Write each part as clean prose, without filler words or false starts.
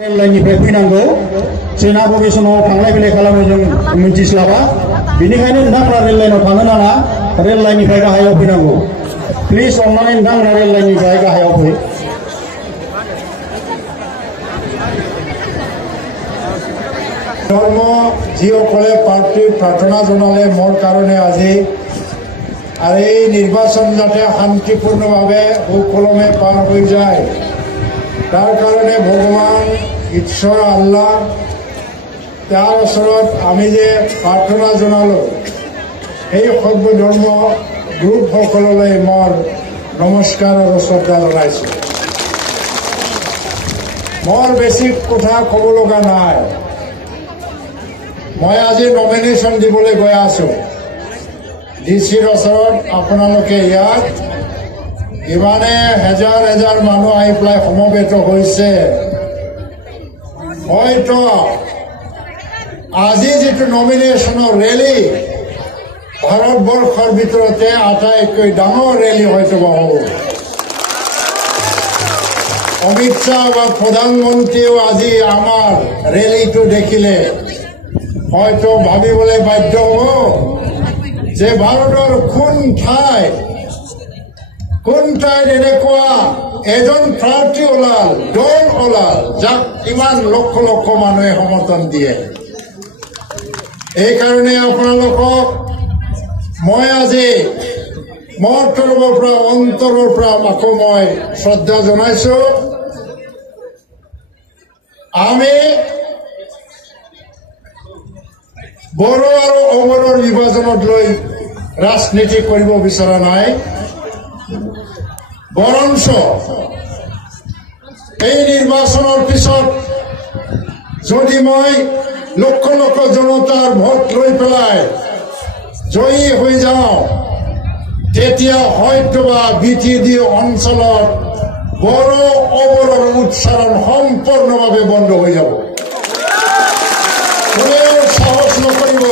लाइननिफ्राय फैनांगौ जोंना बबे समाव थांलाय फैलाय खालामो जों मिन्थिस्लाबा बेनिखायनो नोंथांमोना रेल लाइनाव थांनो नाङा रेल लाइननिफ्राय गाहायाव फैनांगौ प्लिज अननानै नोंथांमोना रेल लाइननिफ्राय गाहायाव फै ধৰ্ম যিসকলে পাৰ্টি প্ৰাৰ্থনা জনালে মোৰ কাৰণে আজি আৰু এই নিৰ্বাচন যাতে শান্তিপূৰ্ণভাৱে সুকলমে পাৰ হৈ যায় তাৰ কাৰণে ভগৱান ঈশ্বৰ আল্লাহ তাৰ ওচৰত আমি যে প্ৰাৰ্থনা জনালোঁ এই সৰ্বধৰ্ম গ্ৰুপসকললৈ মোৰ নমস্কাৰ আৰু শ্ৰদ্ধা জনাইছোঁ মোৰ বেছি কথা ক'ব লগা নাই মই আজি নমিনেশ্যন দিবলৈ গৈ আছোঁ ডিচিৰ ওচৰত আপোনালোকে ইয়াত ইমানে হেজাৰ হেজাৰ মানুহ আহি পেলাই সমবেত হৈছে হয়তো আজি যিটো নমিনেশ্যনৰ ৰেলী ভাৰতবৰ্ষৰ ভিতৰতে আটাইতকৈ ডাঙৰ ৰেলী হয়তো হ'ব অমিত শ্বাহ বা প্ৰধানমন্ত্ৰীও আজি আমাৰ ৰেলীটো দেখিলে হয়তো ভাবিবলৈ বাধ্য হ'ব যে ভাৰতৰ কোন ঠাইত এনেকুৱা এজন প্ৰাৰ্থী ওলাল দল ওলাল যাক ইমান লক্ষ লক্ষ মানুহে সমৰ্থন দিয়ে এইকাৰণে আপোনালোকক মই আজি মোৰ তৰফৰ পৰা অন্তৰৰ পৰা আকৌ মই শ্ৰদ্ধা জনাইছোঁ আমি বড়ো আৰু অবড়োৰ বিভাজনত লৈ ৰাজনীতি কৰিব বিচৰা নাই বৰঞ্চ এই নিৰ্বাচনৰ পিছত যদি মই লক্ষ লক্ষ জনতাৰ ভোট লৈ পেলাই জয়ী হৈ যাওঁ তেতিয়া হয়তোবা বিটিডি অঞ্চলত বড়ো অবড়োৰ উচ্চাৰণ সম্পূৰ্ণভাৱে বন্ধ হৈ যাব সাহস নকৰিব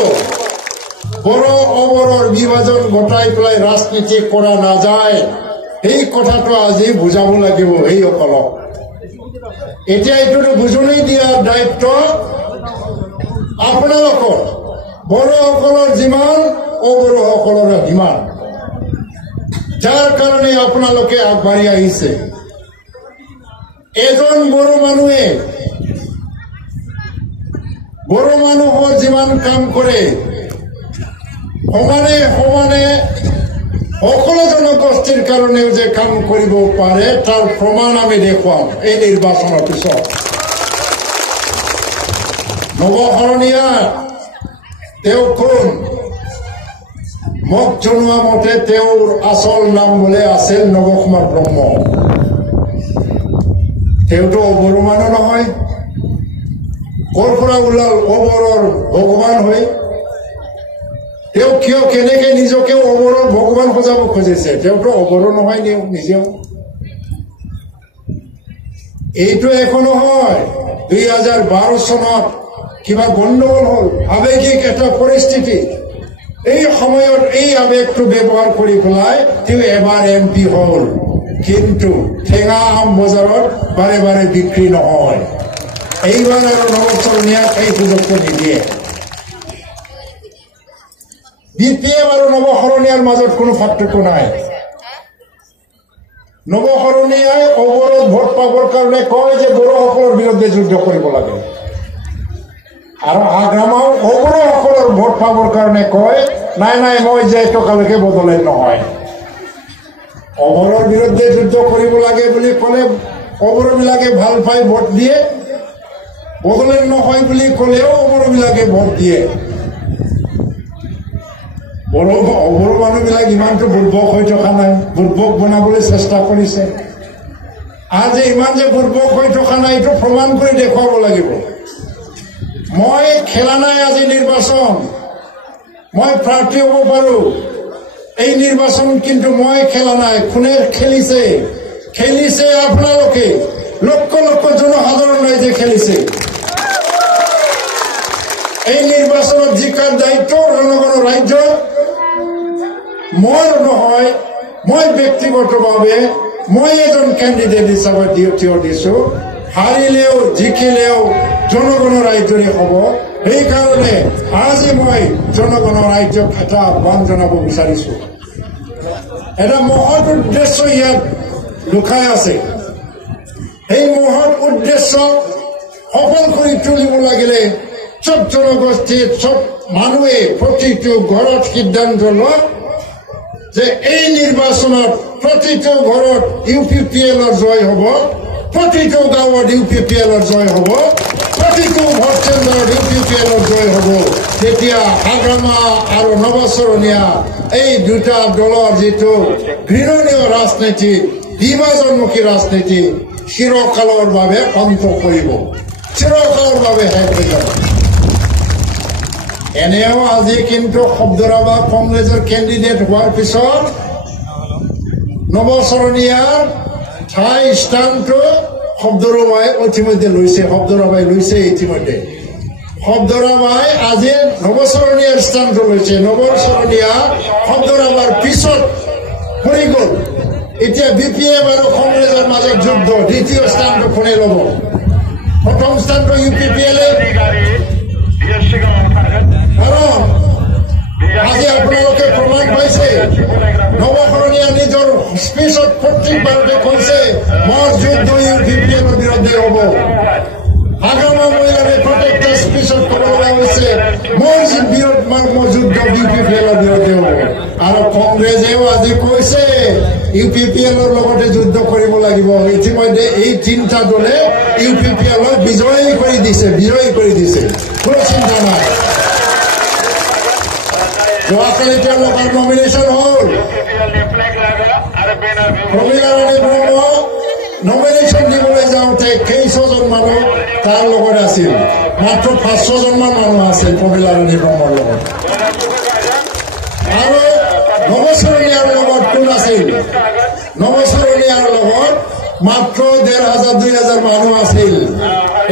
বড়ো অবড়োৰ বিভাজন ঘটাই পেলাই ৰাজনীতি কৰা নাযায় এই কথাটো আজি বুজাব লাগিব এইসকলক এতিয়া এইটো বুজনি দিয়াৰ দায়িত্ব আপোনালোকৰ বড়োসকলৰ যিমান অবড়োসকলৰ সিমান যাৰ কাৰণে আপোনালোকে আগবাঢ়ি আহিছে এজন বড়ো মানুহে বড়ো মানুহৰ যিমান কাম কৰে সমানে সমানে সকলো জনগোষ্ঠীৰ কাৰণেও যে কাম কৰিব পাৰে তাৰ প্ৰমাণ আমি দেখুৱাম এই নিৰ্বাচনৰ পিছত নৱশৰণীয়া তেওঁ কোন মোক জনোৱা মতে তেওঁৰ আচল নাম বোলে আছিল নৱকুমাৰ ব্ৰহ্ম তেওঁতো অবড়ো মানুহ নহয় ক'ৰ পৰা ওলাল অবড়োৰ ভগৱান হৈ তেওঁ কিয় কেনেকে নিজকে অবড়োৰ ভগৱান সজাব খুজিছে তেওঁতো অবড়ো নহয় নিজেও এইটো একো নহয় 2012 চনত কিবা গণ্ডগোল হ'ল আৱেগিক এটা পৰিস্থিতি এই সময়ত এই আৱেগটো ব্যৱহাৰ কৰি পেলাই তেওঁ এবাৰ MP হ'ল কিন্তু ঠেঙা আম বজাৰত বাৰে বাৰে বিক্ৰী নহয় এইবাৰ আৰু নৱশৰণীয়াক এই সুযোগটো নিদিয়ে BPM আৰু নৱশৰণীয়াৰ মাজত কোনো পাৰ্থক্য নাই নৱশৰণীয়াই অবড়োত ভোট পাবৰ কাৰণে কয় যে বড়োসকলৰ বিৰুদ্ধে যুদ্ধ কৰিব লাগে আৰু আগ্ৰামাও অবড়োসকলৰ ভোট পাবৰ কাৰণে কয় নাই নাই মই যে টকালৈকে বদলে নহয় অবড়োৰ বিৰুদ্ধে যুদ্ধ কৰিব লাগে বুলি ক'লে অবড়োবিলাকে ভাল পাই ভোট দিয়ে বদলে নহয় বুলি ক'লেও অবড়োবিলাকে ভোট দিয়ে অবড়ো মানুহবিলাক ইমানটো বুৰ্বক হৈ থকা নাই বুৰ্বক বনাবলৈ চেষ্টা কৰিছে আৰু যে ইমান যে বুৰ্বক হৈ থকা নাই এইটো প্ৰমাণ কৰি দেখুৱাব লাগিব মই খেলা নাই আজি নিৰ্বাচন মই প্ৰাৰ্থী হ'ব পাৰোঁ এই নিৰ্বাচন কিন্তু মই খেলা নাই কোনে খেলিছে আপোনালোকে লক্ষ লক্ষ জনসাধাৰণ ৰাইজে খেলিছে এই নিৰ্বাচনত জিকাৰ দায়িত্ব জনগণৰ ৰাজ্য মোৰ নহয় মই ব্যক্তিগতভাৱে মই এজন কেণ্ডিডেট হিচাপে থিয় দিছোঁ হাৰিলেও জিকিলেও জনগণৰ ৰাজ্যৰে হ'ব সেইকাৰণে আজি মই জনগণৰ ৰাজ্যক এটা আহ্বান জনাব বিচাৰিছো এটা মহৎ উদ্দেশ্য ইয়াত লুকাই আছে এই মহৎ উদ্দেশ্য সফল কৰি তুলিব লাগিলে চব জনগোষ্ঠীৰ চব মানুহে প্ৰতিটো ঘৰত সিদ্ধান্ত লওক যে এই নিৰ্বাচনত প্ৰতিটো ঘৰত UPPLৰ জয় হ'ব প্ৰতিটো গাঁৱত UPPLৰ জয় হ'ব প্ৰতিটো ভোট কেন্দ্ৰত UPPLৰ জয় হ'ব তেতিয়া হাগ্ৰামা আৰু নৱচৰণীয়া এই দুটা দলৰ যিটো ঘৃণনীয় ৰাজনীতি বিভাজনমুখী ৰাজনীতি চিৰকালৰ বাবে অন্ত পৰিব চিৰকালৰ বাবে শেষ হৈ যাব এনেও আজি কিন্তু শব্দৰাবা কংগ্ৰেছৰ কেণ্ডিডেট হোৱাৰ পিছত নৱচৰণীয়াৰ ঠাই স্থানটো শব্দৰাবাই ইতিমধ্যে লৈছে শব্দৰাবাই লৈছে ইতিমধ্যে শব্দৰাবাই আজি নৱচৰণীয়াৰ স্থানটো লৈছে নৱচৰণীয়া শব্দৰাবাৰ পিছত পৰি গ'ল এতিয়া BPM আৰু কংগ্ৰেছৰ মাজত যুদ্ধ দ্বিতীয় স্থানটো কোনে ল'ব প্ৰথম স্থানটো UPPL কাৰণ আজি আপোনালোকে প্ৰমাণ পাইছে নৱচৰণীয়া নিজৰ স্পীচত প্ৰত্যেকবাৰতে কৈছে মোৰ যুদ্ধ UPPLৰ বিৰুদ্ধে হ'ব হাগ্ৰামা মহিলাৰে প্ৰত্যেকটা স্পীচত ক'ব লগা হৈছে মোৰ যুদ্ধ UPPLৰ বিৰুদ্ধে হ'ব আৰু কংগ্ৰেছেও আজি কৈছে UPPLৰ লগতে যুদ্ধ কৰিব লাগিব ইতিমধ্যে এই তিনিটা দলে UPPLক বিজয়ী কৰি দিছে কোনো চিন্তা নাই যোৱাকালি তেওঁলোকৰ নমিনেশ্যন হ'ল প্ৰমীলাৰাণী ব্ৰহ্ম নমিনেশ্যন দিবলৈ যাওঁতে কেইশজন মানুহ তাৰ লগত আছিল মাত্ৰ 500জনমান মানুহ আছিল প্ৰমীলাৰাণী ব্ৰহ্মৰ লগত আৰু নৱচৰণীয়াৰ লগত কোন আছিল নৱচৰণীয়াৰ লগত মাত্ৰ 1,500-2,000 মানুহ আছিল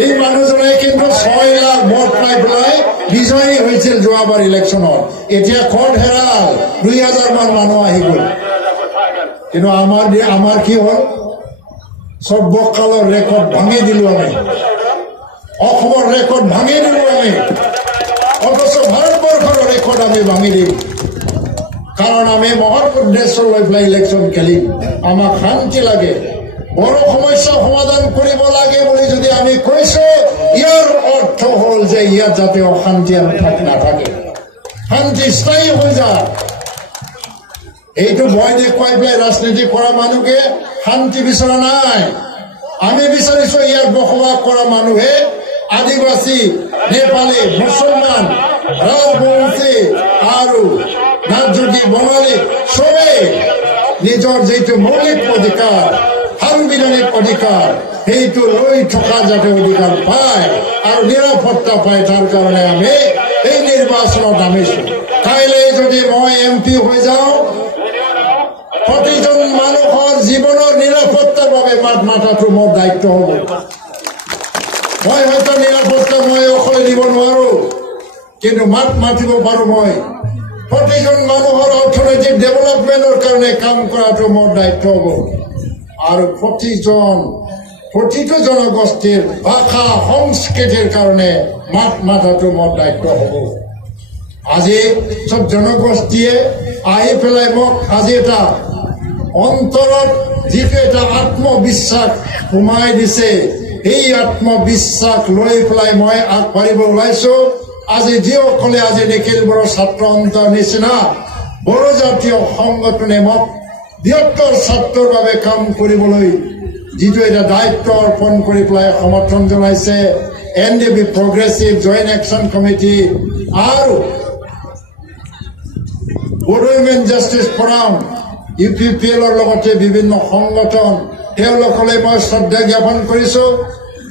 এই মানুহজনে কিন্তু 6 লাখ ভোট পাই পেলাই বিজয়ী হৈছিল যোৱাবাৰ ইলেকশ্যনত এতিয়া ক'ত হেৰাল 2,000 মান মানুহ আহি গ'ল কিন্তু আমাৰ কি হ'ল সৰ্বকালৰ ৰেকৰ্ড ভাঙি দিলো আমি অসমৰ ৰেকৰ্ড ভাঙি দিলো আমি অথচ ভাৰতবৰ্ষৰ ৰেকৰ্ড আমি ভাঙি দিম কাৰণ আমি মহৎ উদ্দেশ্য লৈ পেলাই ইলেকশ্যন খেলিম আমাক শান্তি লাগে বড় সমস্যা সমাধান কৰিব লাগে বুলি যদি আমি কৈছো ইয়াৰ অৰ্থ হ'ল যে ইয়াত যাতে অশান্তি নাথাকে শান্তি স্থায়ী হৈ যায় এইটো ভয় দেখুৱাই পেলাই ৰাজনীতি কৰা মানুহকে শান্তি বিচৰা নাই আমি বিচাৰিছো ইয়াত বসবাস কৰা মানুহে আদিবাসী নেপালী মুছলমান ৰাজবংশী আৰু নাথযোগী বঙালী চবে নিজৰ যিটো মৌলিক অধিকাৰ সাংবিধানিক অধিকাৰ সেইটো লৈ থকা যাতে অধিকাৰ পায় আৰু নিৰাপত্তা পায় তাৰ কাৰণে আমি এই নিৰ্বাচনত নামিছো কাইলৈ যদি মই MP হৈ যাওঁ প্ৰতিজন মানুহৰ জীৱনৰ নিৰাপত্তাৰ বাবে মাত মাতাটো মোৰ দায়িত্ব হ'ব মই হয়তো নিৰাপত্তা মই অকলে দিব নোৱাৰো কিন্তু মাত মাতিব পাৰো মই প্ৰতিজন মানুহৰ অৰ্থনৈতিক ডেভেলপমেণ্টৰ কাৰণে কাম কৰাটো মোৰ দায়িত্ব হ'ব আৰু প্ৰতিটো জনগোষ্ঠীৰ ভাষা সংস্কৃতিৰ কাৰণে মাত মাতাটো মোৰ দায়িত্ব হ'ব আজি চব জনগোষ্ঠীয়ে আহি পেলাই মোক আজি এটা অন্তৰত যিটো এটা আত্মবিশ্বাস সোমাই দিছে এই আত্মবিশ্বাস লৈ পেলাই মই আগবাঢ়িব ওলাইছো আজি যিসকলে আজি নিখিল বড়ো ছাত্ৰ সন্থাৰ নিচিনা বড়ো জাতীয় সংগঠনে মোক বৃহত্তৰ ছাত্ৰৰ বাবে কাম কৰিবলৈ যিটো এটা দায়িত্ব অৰ্পণ কৰি পেলাই সমৰ্থন জনাইছে NDB progressive joint action committee আৰু বড়ো উইমেন জাষ্টিছ ফৰাম UPPLৰ লগতে বিভিন্ন সংগঠন তেওঁলোকলৈ মই শ্ৰদ্ধা জ্ঞাপন কৰিছো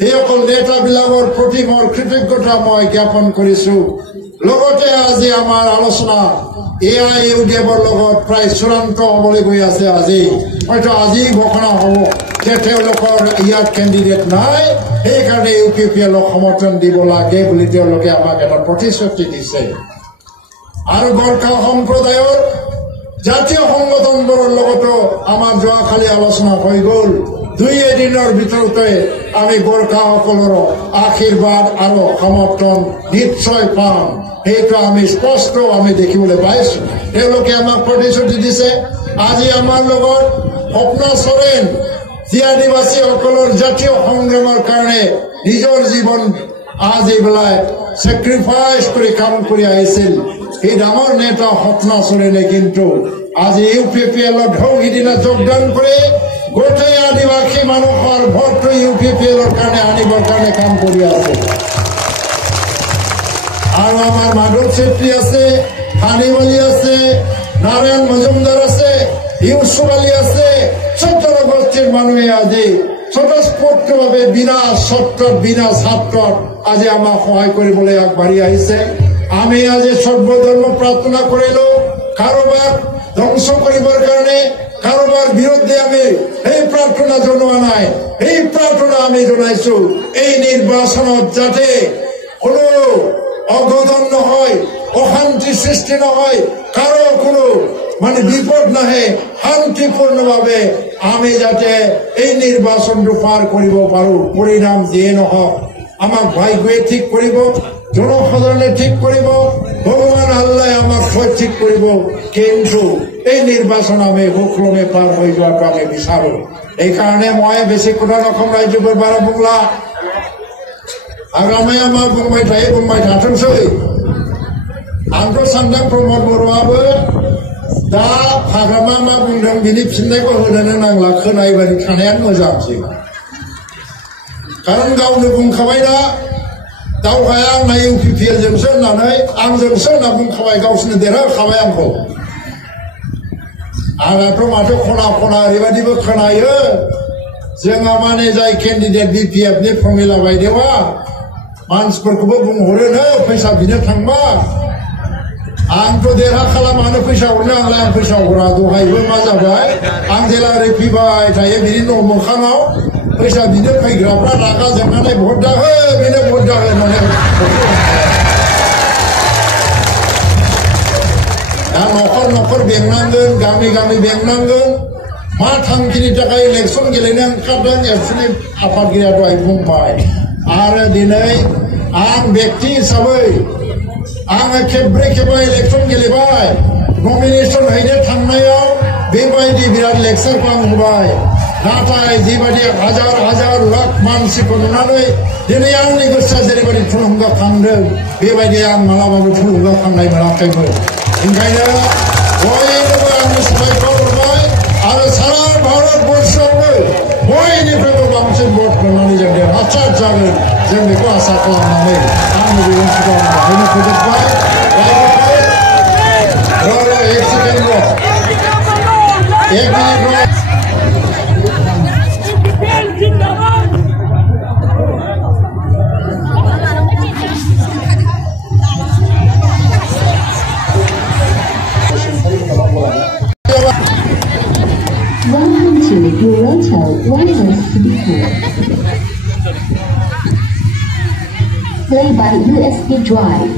এইসকল নেতাবিলাকৰ প্ৰতি মোৰ কৃতজ্ঞতা মই জ্ঞাপন কৰিছো লগতে আজি আমাৰ আলোচনা AIUDFৰ লগত প্ৰায় চূড়ান্ত হ'বলৈ গৈ আছে আজি হয়তো আজি ঘোষণা হ'ব যে তেওঁলোকৰ ইয়াত কেণ্ডিডেট নাই সেইকাৰণে UPPLক সমৰ্থন দিব লাগে বুলি তেওঁলোকে আমাক এটা প্ৰতিশ্ৰুতি দিছে আৰু গোৰ্খা সম্প্ৰদায়ৰ জাতীয় সংগঠনবোৰৰ লগতো আমাৰ যোৱাকালি আলোচনা হৈ গ'ল দুই এদিনৰ ভিতৰতে আমি গোৰ্খাসকলৰ আশীৰ্বাদ আৰু সমৰ্থন নিশ্চয় পাম সেইটো আমি স্পষ্ট আমি দেখিবলৈ পাইছো তেওঁলোকে আমাক প্ৰতিশ্ৰুতি দিছে আজি আমাৰ লগত স্বপ্না চৰেন যি আদিবাসীসকলৰ জাতীয় সংগ্ৰামৰ কাৰণে নিজৰ জীৱন আজি বেলায় চেক্ৰিফাইচ কৰি কাম কৰি আহিছিল এই ডাঙৰ নেতা স্বপ্না চৰেনে কিন্তু আজি ইউপিপিএলৰ ঢৌ সিদিনা যোগদান কৰি গোটেই আদিবাসী মানুহৰ ভোটটো ইউপিপিএলৰ কাৰণে আনিবৰ কাৰণে কাম কৰি আছে আৰু আমাৰ মাধৱ চেত্ৰী আছে হানিৱালী আছে নাৰায়ণ মজুমদাৰ আছে ইউসুফ আলী আছে ১৭ গোষ্ঠীৰ মানুহে আজি স্বতঃস্ফূৰ্তভাৱে বিনা চৰ্তত বিনা ছাত্ৰত আজি আমাক সহায় কৰিবলৈ আগবাঢ়ি আহিছে আমি আজি সৰ্বধৰ্ম প্ৰাৰ্থনা কৰিলো কাৰোবাক ধ্বংস কৰিবৰ কাৰণে কাৰোবাৰ বিৰুদ্ধে আমি এই প্ৰাৰ্থনা জনোৱা নাই এই প্ৰাৰ্থনা আমি জনাইছো এই নিৰ্বাচনত যাতে কোনো অঘটন নহয় অশান্তি সৃষ্টি নহয় কাৰো কোনো মানে বিপদ নাহে শান্তিপূৰ্ণভাৱে আমি যাতে এই নিৰ্বাচনটো পাৰ কৰিব পাৰো পৰিণাম যিয়ে নহওক আমাক ভাগ্যই ঠিক কৰিব জনসাধাৰণে ঠিক কৰিব ভগৱান আল্লাহ আমাক ঠিক কৰিব কিন্তু এই নিৰ্বাচন আমি সুক্ৰমে পাৰ হৈ যোৱাটো আমি বিচাৰো এইকাৰণে মই বেছি কথা নকম ৰাজ্যবোৰ বাৰ বুংলা आगामी आमा बुंबाय थाथोंसै आंथ' सानदों प्रमद बर'आबो दा हाग्रामा मा बुंदों बिनि फिननायखौ होनोनो नांला खोनायबादि थानायानो मोजांसै खारन गावनो बुंखाबाय दा दावहाया आंना इउपिपिएल जोंसो होननानै आंजोंसो होनना बुंखाबाय गावसोरनो देरहाखाबाय आंखौ आंहाथ' माथो खना खना ओरैबायदिबो खोनायो जोंहा माने जाय केन्डिडेट बिपिएफनि प्रमिला बायदेवा मानसिफोरखौबो बुंहरोनो फैसा बिनो थांबा आंथ' देरहाखाला मानो फैसा हरनो आंलाय आं फैसा हरा दहायबो मा जाबाय आं जेला ओरै फैबाय थायो बिनि न' मोखाङाव फैसा बिनो फैग्राफ्रा रागा जोंनानै भट दाहो बेनो भट दाहो होननानै दा न'खर न'खर बेंनांगोन गामि गामि बेंनांगोन मा थांखिनि थाखाय इलेक्सन गेलेनो ओंखारदों एबसुनि आफादगिरिया दहाय बुंबाय आरो दिनै आं व्यक्ति हिसाबै आङो खेबब्रै खेबबा इलेक्सन गेलेबाय नमिनेसन हैनो थांनायाव बेबायदि बिराद लेक्सारखौ आं होबाय नाथाय जिबायदि हाजार हाजार लाख मानसिखौ नुनानै दिनै आंनि गोसोआ जेरैबायदि थुलुंगाखांदों बेबायदि आं मालाबाबो थुलुंगाखांनाय मोनाखैमोन ओंखायनो बयनोबो आंनि साबायखर हरबाय आरो सारा भारतबर्षआवनो बयनिफ्रायबो बांसिन भट होनानै जों देरहासार जागोन जों बेखौ आसा खालामनानै आंनि बिबुंथिखौ आं बेहायनो फोजोबबाय एक सेकेन्ड र' एक मिनिट र' Welcome to Euroto Wireless Speaker. Play by USB drive.